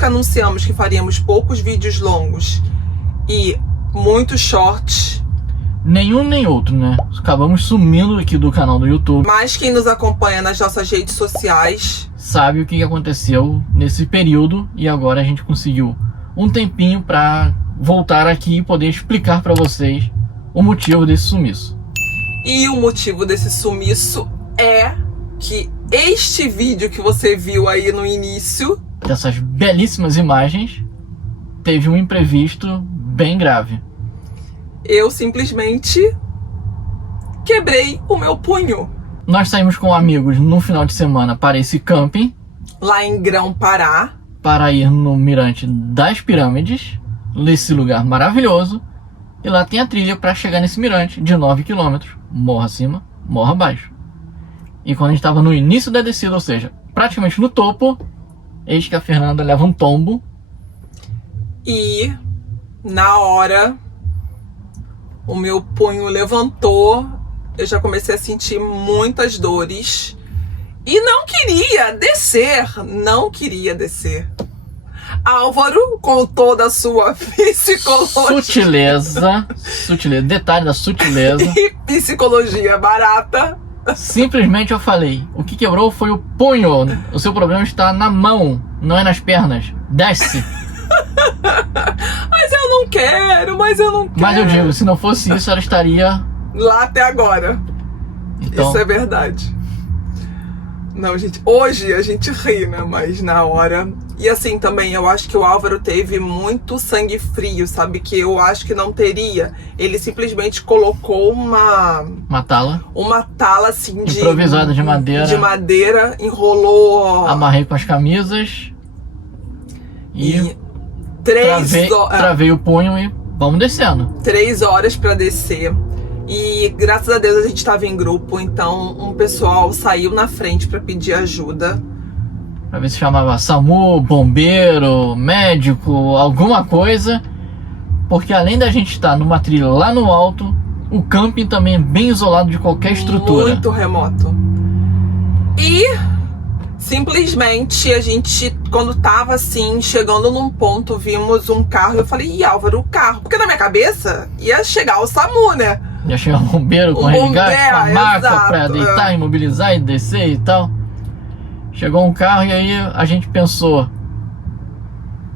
que anunciamos que faríamos poucos vídeos longos e muitos shorts. Nenhum nem outro, né? Acabamos sumindo aqui do canal do YouTube. Mas quem nos acompanha nas nossas redes sociais sabe o que aconteceu nesse período e agora a gente conseguiu um tempinho para voltar aqui e poder explicar para vocês o motivo desse sumiço. E o motivo desse sumiço é que este vídeo que você viu aí no início, dessas belíssimas imagens, teve um imprevisto bem grave. Eu simplesmente quebrei o meu punho. Nós saímos com amigos no final de semana para esse camping, lá em Grão-Pará, para ir no Mirante das Pirâmides, nesse lugar maravilhoso. E lá tem a trilha para chegar nesse mirante de 9 km, morro acima, morro abaixo. E quando a gente estava no início da descida, ou seja, praticamente no topo, eis que a Fernanda leva um tombo. E na hora o meu punho levantou, eu já comecei a sentir muitas dores e não queria descer, Álvaro, com toda a sua sutileza, detalhe da sutileza e psicologia barata, simplesmente eu falei, o que quebrou foi o punho, o seu problema está na mão, não é nas pernas, desce. Mas eu não quero. Mas eu digo, se não fosse isso, ela estaria lá até agora. Então... Isso é verdade. Não, gente, hoje a gente ri, né? Mas na hora... E assim também, eu acho que o Álvaro teve muito sangue frio, sabe? Que eu acho que não teria. Ele simplesmente colocou uma tala assim improvisada de madeira, enrolou, amarrei com as camisas e travei o punho e vamos descendo. 3 horas pra descer. E graças a Deus a gente tava em grupo, então um pessoal saiu na frente pra pedir ajuda. Pra ver se chamava SAMU, bombeiro, médico, alguma coisa. Porque além da gente estar numa trilha lá no alto, o camping também é bem isolado de qualquer estrutura. Muito remoto. E simplesmente a gente, quando tava assim, chegando num ponto, vimos um carro. Eu falei, e Álvaro, o carro? Porque na minha cabeça ia chegar o SAMU, né? Ia chegar o bombeiro com resgate, com a maca pra deitar, imobilizar e descer e tal. Chegou um carro e aí a gente pensou,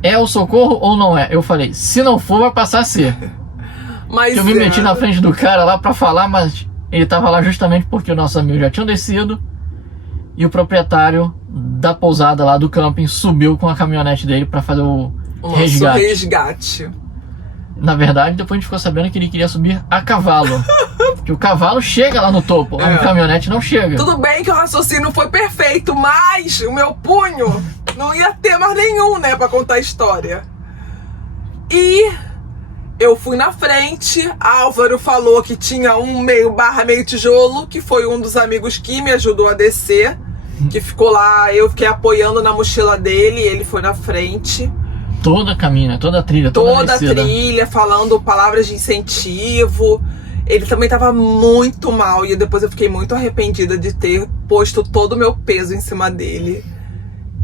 é o socorro ou não é? Eu falei, se não for, vai passar a ser. Mas eu me meti na frente do cara lá pra falar, mas ele tava lá justamente porque o nosso amigo já tinha descido. E o proprietário da pousada lá do camping subiu com a caminhonete dele pra fazer o resgate. Na verdade, depois a gente ficou sabendo que ele queria subir a cavalo. Que o cavalo chega lá no topo, lá no caminhonete não chega. Tudo bem que o raciocínio foi perfeito, mas o meu punho não ia ter mais nenhum, né, pra contar a história. E eu fui na frente, Álvaro falou que tinha um meio tijolo, que foi um dos amigos que me ajudou a descer, que ficou lá, eu fiquei apoiando na mochila dele, ele foi na frente. Toda a caminho, toda a trilha, toda a trilha, falando palavras de incentivo. Ele também tava muito mal e depois eu fiquei muito arrependida de ter posto todo o meu peso em cima dele.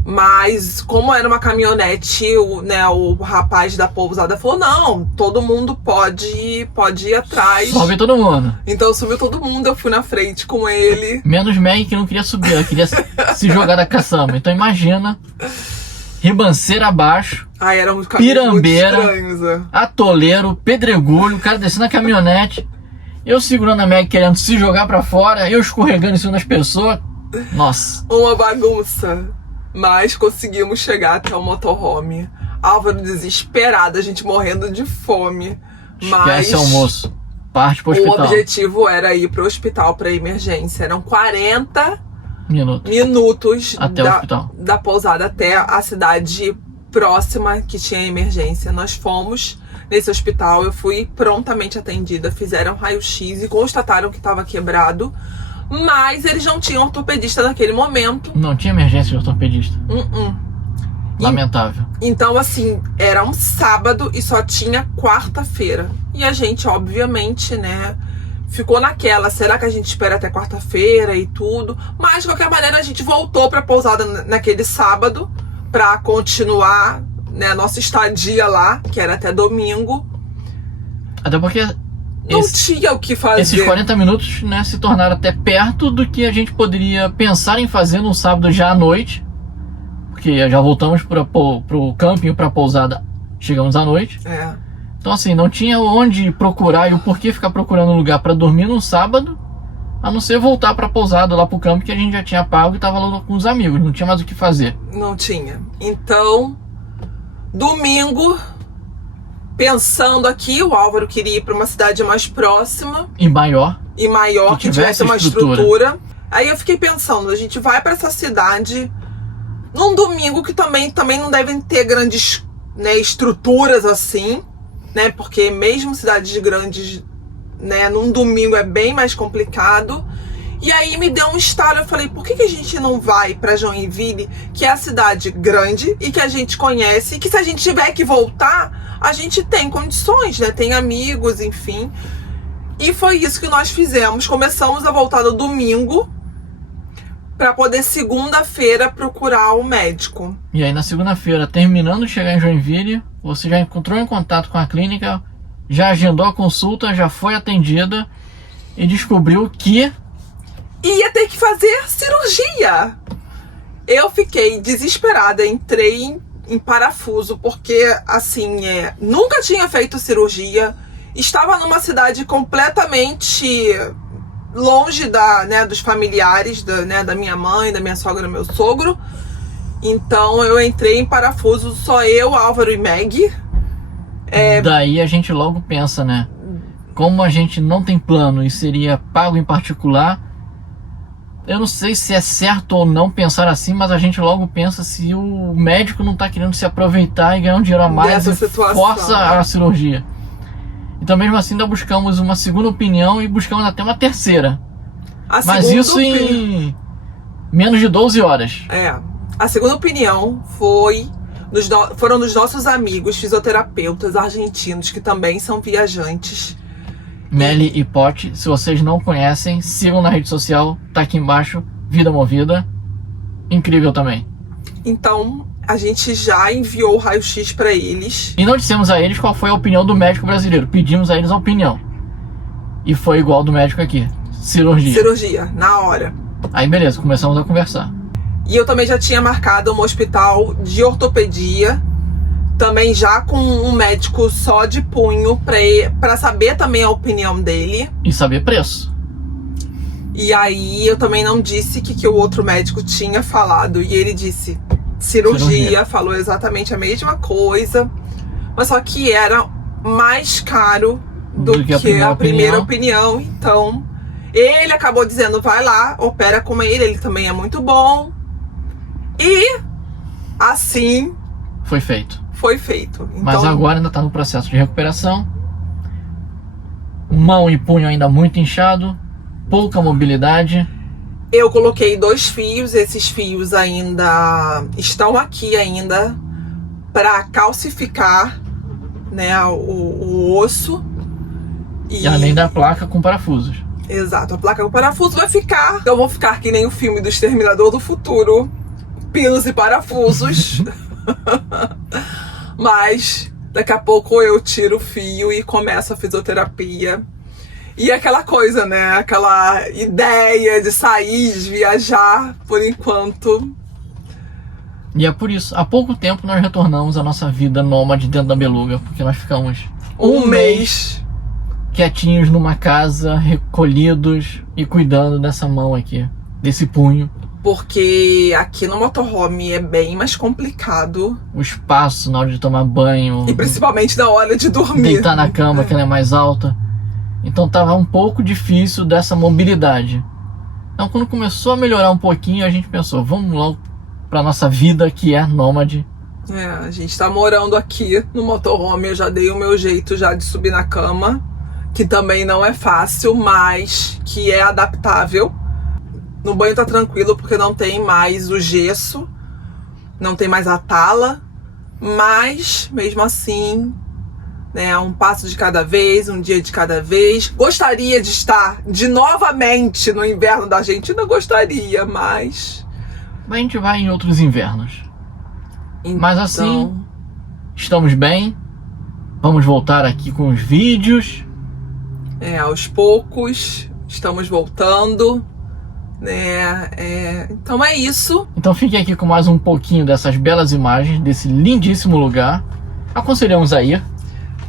Mas como era uma caminhonete, o rapaz da pousada falou, não, todo mundo pode ir atrás. Sobe todo mundo. Então subiu todo mundo, eu fui na frente com ele. Menos Meg, que não queria subir, ela queria se jogar da caçamba. Então imagina, ribanceira abaixo, eram uns pirambeira, estranhos, atoleiro, pedregulho, o cara descendo a caminhonete, eu segurando a Meg querendo se jogar pra fora, eu escorregando em cima das pessoas. Nossa. Uma bagunça. Mas conseguimos chegar até o motorhome. Álvaro desesperado, a gente morrendo de fome. Esquece almoço. Parte pro hospital. O objetivo era ir pro hospital pra emergência. Eram 40 minutos até o hospital. Da pousada até a cidade próxima que tinha emergência. Nós fomos nesse hospital, eu fui prontamente atendida. Fizeram raio-x e constataram que estava quebrado. Mas eles não tinham ortopedista naquele momento. Não tinha emergência de ortopedista. Lamentável. Então, assim, era um sábado e só tinha quarta-feira. E a gente, obviamente, né, ficou naquela. Será que a gente espera até quarta-feira e tudo? Mas, de qualquer maneira, a gente voltou pra pousada naquele sábado pra continuar né, a nossa estadia lá, que era até domingo. Até porque Não tinha o que fazer. esses 40 minutos, né, se tornaram até perto do que a gente poderia pensar em fazer no sábado já à noite. Porque já voltamos pro camping, pra pousada, chegamos à noite. É. Então assim, não tinha onde procurar e o porquê ficar procurando um lugar pra dormir no sábado, a não ser voltar pra pousada lá pro camping que a gente já tinha pago e tava lá com os amigos, não tinha mais o que fazer. Não tinha. Então, domingo, pensando aqui, o Álvaro queria ir para uma cidade mais próxima E maior. e maior, que tivesse uma estrutura. Aí eu fiquei pensando, a gente vai para essa cidade num domingo que também não devem ter grandes, né, estruturas assim, né? Porque mesmo cidades grandes, né, num domingo é bem mais complicado. E aí me deu um estalo, eu falei, por que a gente não vai pra Joinville, que é a cidade grande e que a gente conhece, e que se a gente tiver que voltar, a gente tem condições, né? Tem amigos, enfim. E foi isso que nós fizemos. Começamos a voltar no domingo pra poder segunda-feira procurar o médico. E aí na segunda-feira, terminando de chegar em Joinville, você já entrou em contato com a clínica, já agendou a consulta, já foi atendida e descobriu que ia ter que fazer cirurgia. Eu fiquei desesperada, entrei em parafuso, porque assim, nunca tinha feito cirurgia, estava numa cidade completamente longe dos familiares, da minha mãe, da minha sogra, do meu sogro. Então eu entrei em parafuso, só eu, Álvaro e Meg. Daí a gente logo pensa, né? Como a gente não tem plano e seria pago em particular, eu não sei se é certo ou não pensar assim, mas a gente logo pensa se o médico não tá querendo se aproveitar e ganhar um dinheiro a mais Dessa e situação, força a cirurgia. Então mesmo assim ainda buscamos uma segunda opinião e buscamos até uma terceira. Mas isso em menos de 12 horas. A segunda opinião foram dos nossos amigos fisioterapeutas argentinos, que também são viajantes. Meli e Pote, se vocês não conhecem, sigam na rede social, tá aqui embaixo, Vida Movida, incrível também. Então, a gente já enviou o raio-x para eles. E não dissemos a eles qual foi a opinião do médico brasileiro, pedimos a eles a opinião. E foi igual do médico aqui, cirurgia. Cirurgia, na hora. Aí beleza, começamos a conversar. E eu também já tinha marcado um hospital de ortopedia, também já com um médico só de punho, pra saber também a opinião dele. E saber preço. E aí eu também não disse que o outro médico tinha falado. E ele disse cirurgia, falou exatamente a mesma coisa. Mas só que era mais caro do que a primeira opinião. Então ele acabou dizendo, vai lá, opera com ele também é muito bom. E assim foi feito. Foi feito. Então, mas agora ainda está no processo de recuperação. Mão e punho ainda muito inchado. Pouca mobilidade. Eu coloquei 2 fios. Esses fios ainda estão aqui ainda para calcificar, né, o osso. E além da placa com parafusos. Exato. A placa com parafuso vai ficar. Eu vou ficar que nem o filme do Exterminador do Futuro. Pinos e parafusos. Mas daqui a pouco eu tiro o fio e começo a fisioterapia. E aquela coisa, né? Aquela ideia de sair, de viajar, por enquanto. E é por isso, há pouco tempo nós retornamos à nossa vida nômade dentro da Beluga, porque nós ficamos um mês quietinhos numa casa, recolhidos e cuidando dessa mão aqui, desse punho. Porque aqui no motorhome é bem mais complicado. O espaço na hora de tomar banho. E principalmente na hora de dormir. Deitar na cama, que ela é mais alta. Então tava um pouco difícil dessa mobilidade. Então quando começou a melhorar um pouquinho, a gente pensou, vamos logo pra nossa vida que é nômade. A gente tá morando aqui no motorhome. Eu já dei o meu jeito já de subir na cama. Que também não é fácil, mas que é adaptável. No banho tá tranquilo porque não tem mais o gesso, não tem mais a tala, mas mesmo assim, né, um passo de cada vez, um dia de cada vez. Gostaria de estar novamente no inverno da Argentina, gostaria, mas a gente vai em outros invernos. Então, mas assim, estamos bem. Vamos voltar aqui com os vídeos. Aos poucos, estamos voltando, né? Então é isso. Então fiquem aqui com mais um pouquinho dessas belas imagens, desse lindíssimo lugar. Aconselhamos a ir.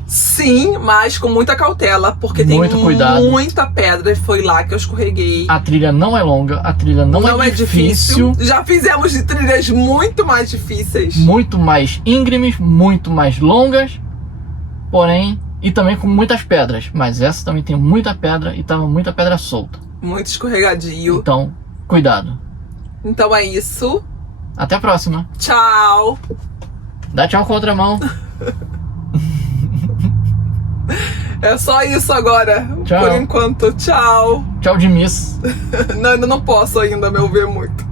Sim, mas com muita cautela, porque Muito tem cuidado. muita pedra. Foi lá que eu escorreguei. A trilha não é longa, a trilha não é difícil. Já fizemos de trilhas muito mais difíceis. Muito mais íngremes, muito mais longas, porém, e também com muitas pedras. Mas essa também tem muita pedra e tava muita pedra solta. Muito escorregadio. Então, cuidado. Então é isso. Até a próxima. Tchau. Dá tchau com a outra mão. É só isso agora. Tchau. Por enquanto. Tchau. Tchau de miss. Não, ainda não posso ainda me ouvir muito.